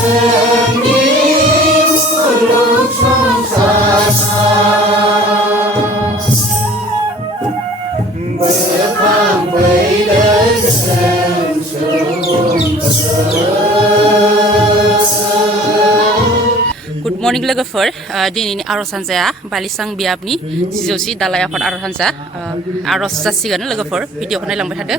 Good morning logoफोर दिनैनि आरज हानजाया बालिसां बियाबनि 130 दालाय आफाद आरज हानजा आरज जासिगोन लोगोफोर भिडिअखौ नायलांबाय थादो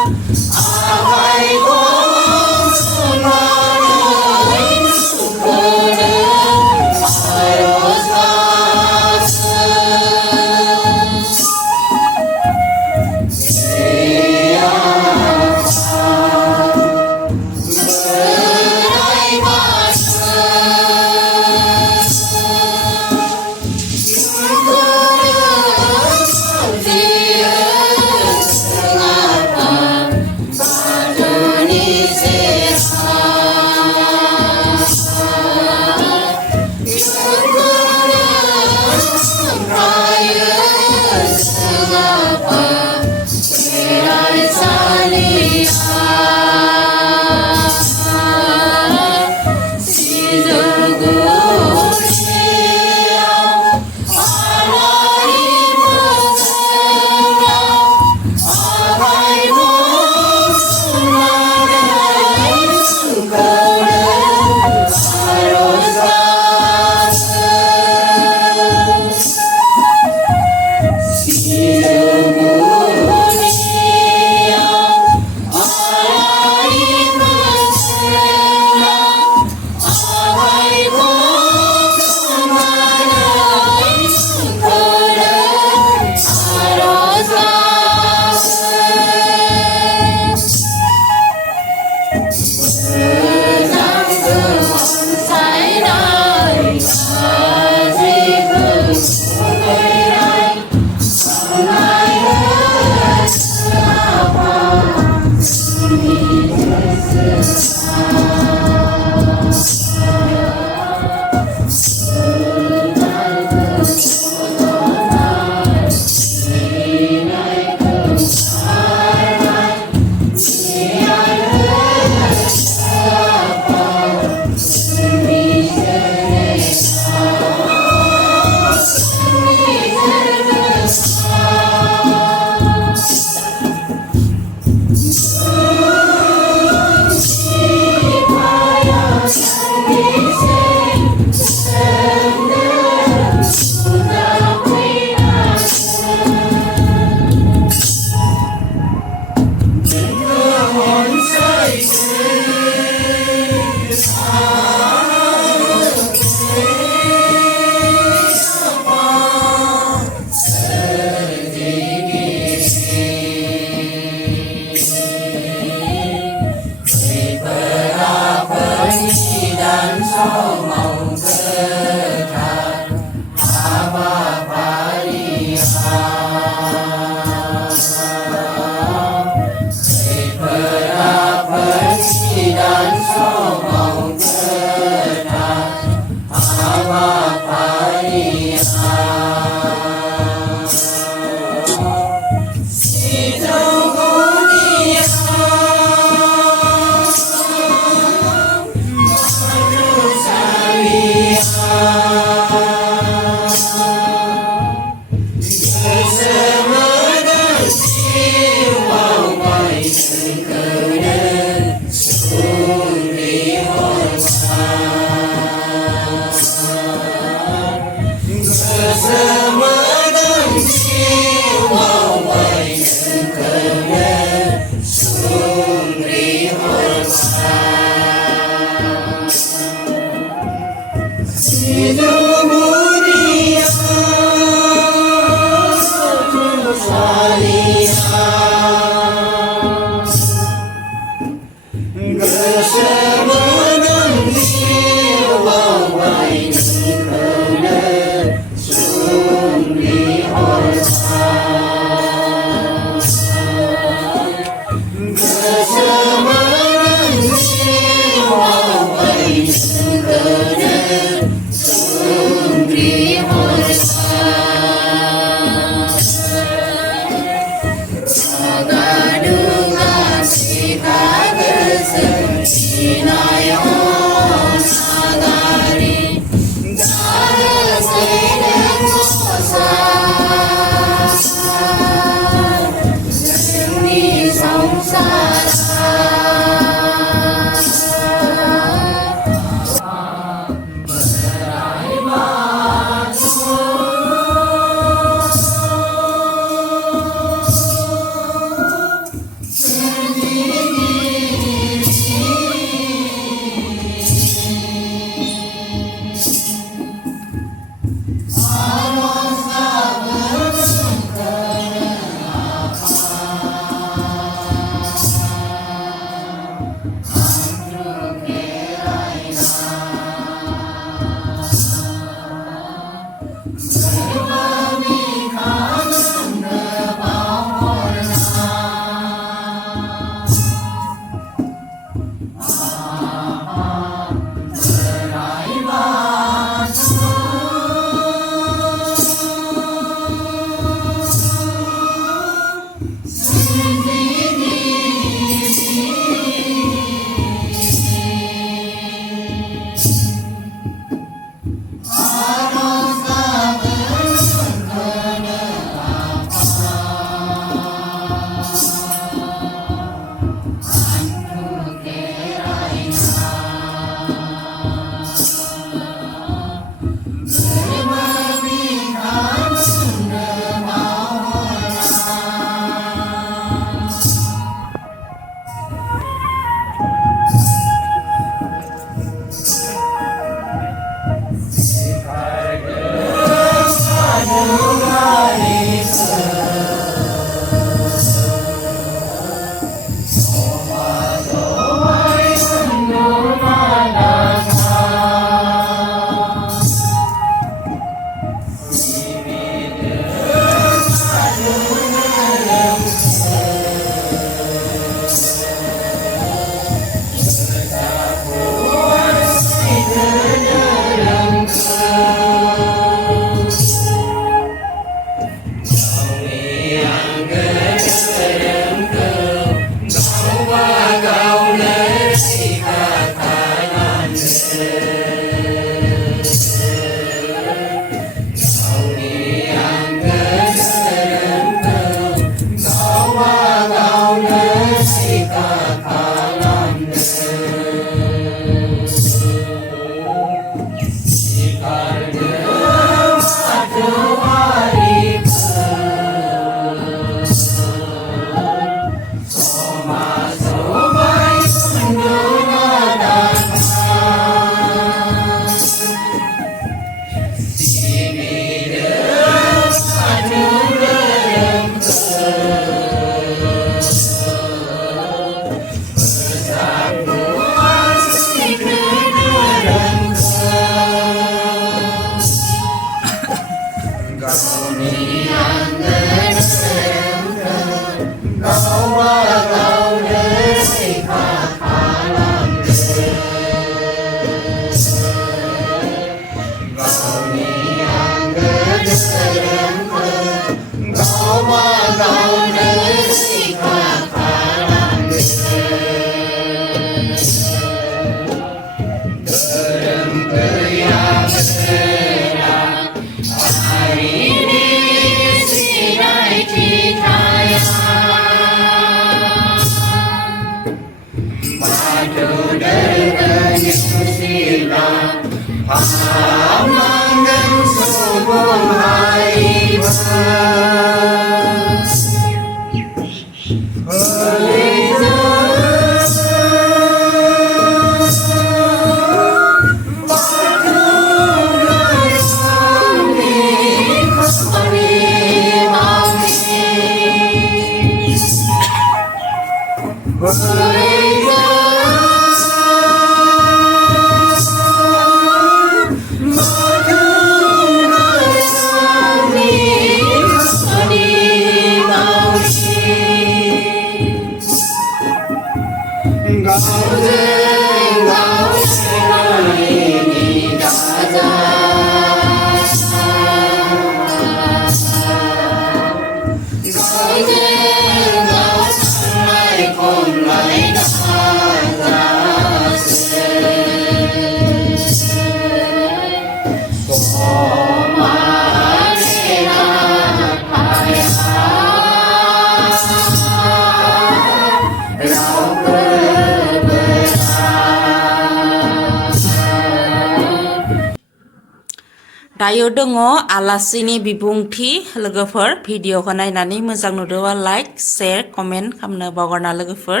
Dayo dongo alasini bibungthi logofor video ko nainani मोजां नुदोबा लाइक शेयर कमेन्ट खालामनो बावगारना लोगोफोर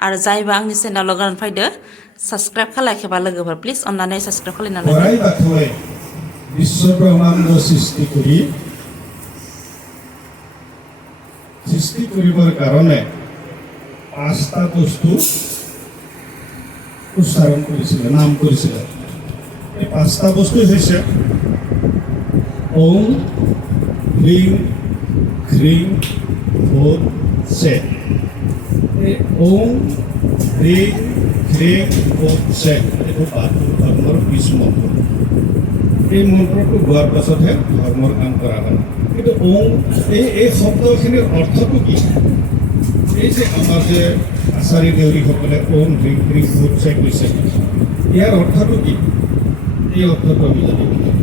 आरो जायबा आंनि चेनेल लगान फैदो साबस्क्राइब खालायखोबा लोगोफोर प्लिज अन्नानै साबस्क्राइब खालायना ला পৰাই বাথৈ বিশ্ব ব্ৰহ্মাণ্ড সৃষ্টি কৰিবৰ কাৰণে পাঁচটা বস্তু উচ্চাৰণ কৰিছিলে নাম কৰিছিলে এই পাঁচটা বস্তু হৈছে ওম হ্ৰীং হ্ৰীং ভূত সে এই ওম হ্ৰীং হ্ৰীং ভূত সে এইটো ধৰ্মৰ বিশ মন্ত্ৰ এই মন্ত্ৰটো গোৱাৰ পাছতহে ধৰ্মৰ কাম কৰা হয় কিন্তু ওম এই শব্দখিনিৰ অৰ্থটো কি এই যে আমাৰ যে আচাৰী দেউৰীসকলে ওম হ্ৰীং হ্ৰীং ভূত সে কৈছে ইয়াৰ অৰ্থটো কি এই অৰ্থটো আমি জানিব লাগিব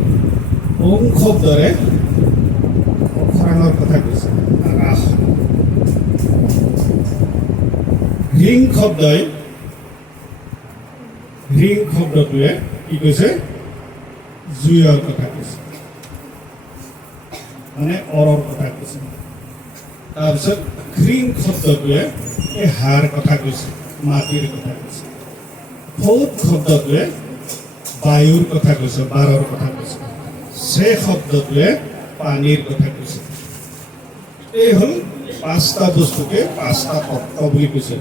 ওম শব্দৰে অক্ষৰাঙৰ কথা কৈছে আকাশ হ্ৰীং শব্দটোৱে কি কৈছে জুইৰ কথা কৈছে মানে অৰৰ কথা কৈছে তাৰপিছত হ্ৰীং শব্দটোৱে এই হাড় কথা কৈছে মাটিৰ কথা কৈছে ভূত শব্দটোৱে বায়ুৰ কথা কৈছে বাৰৰ কথা কৈছে সে শব্দটোৱে পানীৰ কথা কৈছে এই হ'ল পাঁচটা বস্তুকে পাঁচটা তত্ত্ব বুলি কৈছে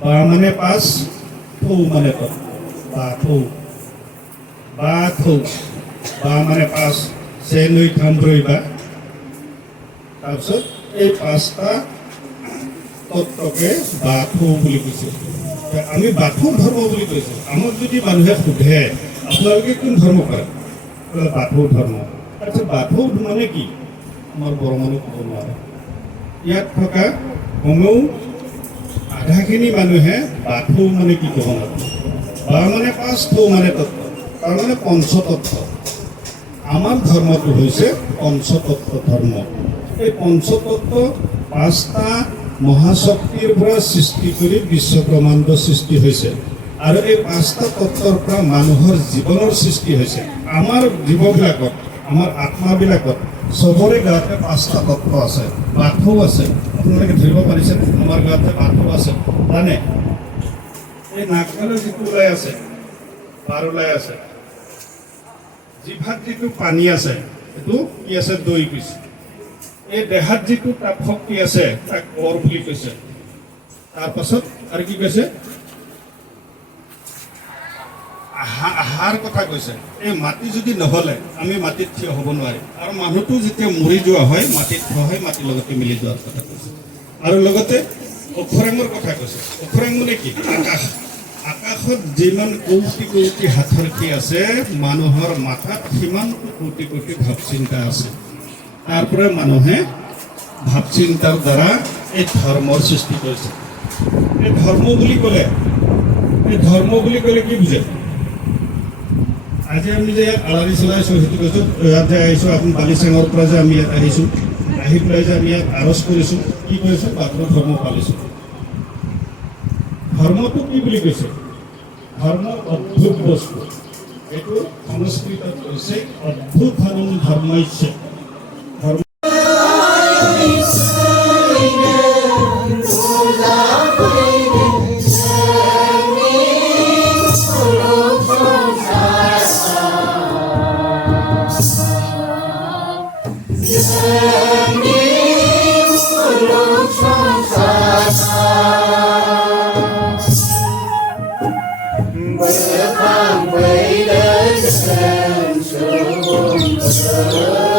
বা মানে পাঁচ থৌ মানে তত্ত্ব বা থৌ বা মানে পাঁচ সে নৈ থাম্ৰৈ বা তাৰপিছত এই পাঁচটা তত্ত্বকে বাথৌ বুলি কৈছে আমি বাথৌ ধৰ্ম বুলি কৈছোঁ আমাক যদি মানুহে সোধে আপোনালোকে কোন ধৰ্ম কৰে বাথৌ ধৰ্ম তাৰপিছত বাথৌ মানে কি আমাৰ বড়ো মানুহ ক'ব নোৱাৰে ইয়াত থকা কমেও আধাখিনি মানুহে বাথৌ মানে কি ক'ব নোৱাৰে বা মানে পাঁচ থৌ মানে তত্ত্ব তাৰমানে পঞ্চতত্ত্ব আমাৰ ধৰ্মটো হৈছে পঞ্চতত্ত্ব ধৰ্ম এই পঞ্চতত্ত্ব পাঁচটা মহাশক্তিৰ পৰা সৃষ্টি কৰি বিশ্ব ব্ৰহ্মাণ্ড সৃষ্টি হৈছে আৰু এই পাঁচটা তত্ত্বৰ পৰা মানুহৰ জীৱনৰ সৃষ্টি হৈছে আমাৰ জীৱবিলাকত আমাৰ আত্মাবিলাকত চবৰে গাতে পাঁচটা তত্ত্ব আছে বাথৌ আছে আপোনালোকে ধৰিব পাৰিছেনে আমাৰ গাতে বাথৌ আছে জানে এই নাকফালে যিটো ওলাই আছে পাৰ ওলাই আছে জিভাত যিটো পানী আছে এইটো কি আছে দৈ কৈছে এই দেহাত যিটো তাপ শক্তি আছে তাক কৰ বুলি কৈছে তাৰপাছত আৰু কি কৈছে আহাৰ কথা কৈছে এই মাটি যদি নহ'লে আমি মাটিত থিয় হ'ব নোৱাৰিম আৰু মানুহটো যেতিয়া মৰি যোৱা হয় মাটিত থিয় হয় মাটিৰ লগতে মিলি যোৱাৰ কথা কৈছে আৰু লগতে অক্ষৰাঙৰ কথা কৈছে অক্ষৰাং মানে কি আকাশ আকাশত যিমান কোটি কোটি হাতৰকি আছে মানুহৰ মাথাত সিমান কোটি কোটি ভাৱ চিন্তা আছে তাৰ পৰা মানুহে ভাৱ চিন্তাৰ দ্বাৰা এই ধৰ্মৰ সৃষ্টি কৰিছে এই ধৰ্ম বুলি ক'লে কি বুজে আজি আমি যে ইয়াত আলাৰী চলাইছোঁ সেইটো কৈছোঁ ইয়াত যে আহিছোঁ আপুনি বালিচাঙৰ পৰা যে আমি ইয়াত আহিছোঁ আহি পেলাই যে আমি ইয়াত আৰজ কৰিছোঁ কি কৰিছোঁ বাথৌ ধৰ্ম পালিছোঁ ধৰ্মটো কি বুলি কৈছে ধৰ্ম অদ্ভুত বস্তু এইটো সংস্কৃতত কৈছে অদ্ভুত ধৰ্মইছে ধৰ্ম Hãy subscribe cho kênh Ghiền Mì Gõ để không bỏ lỡ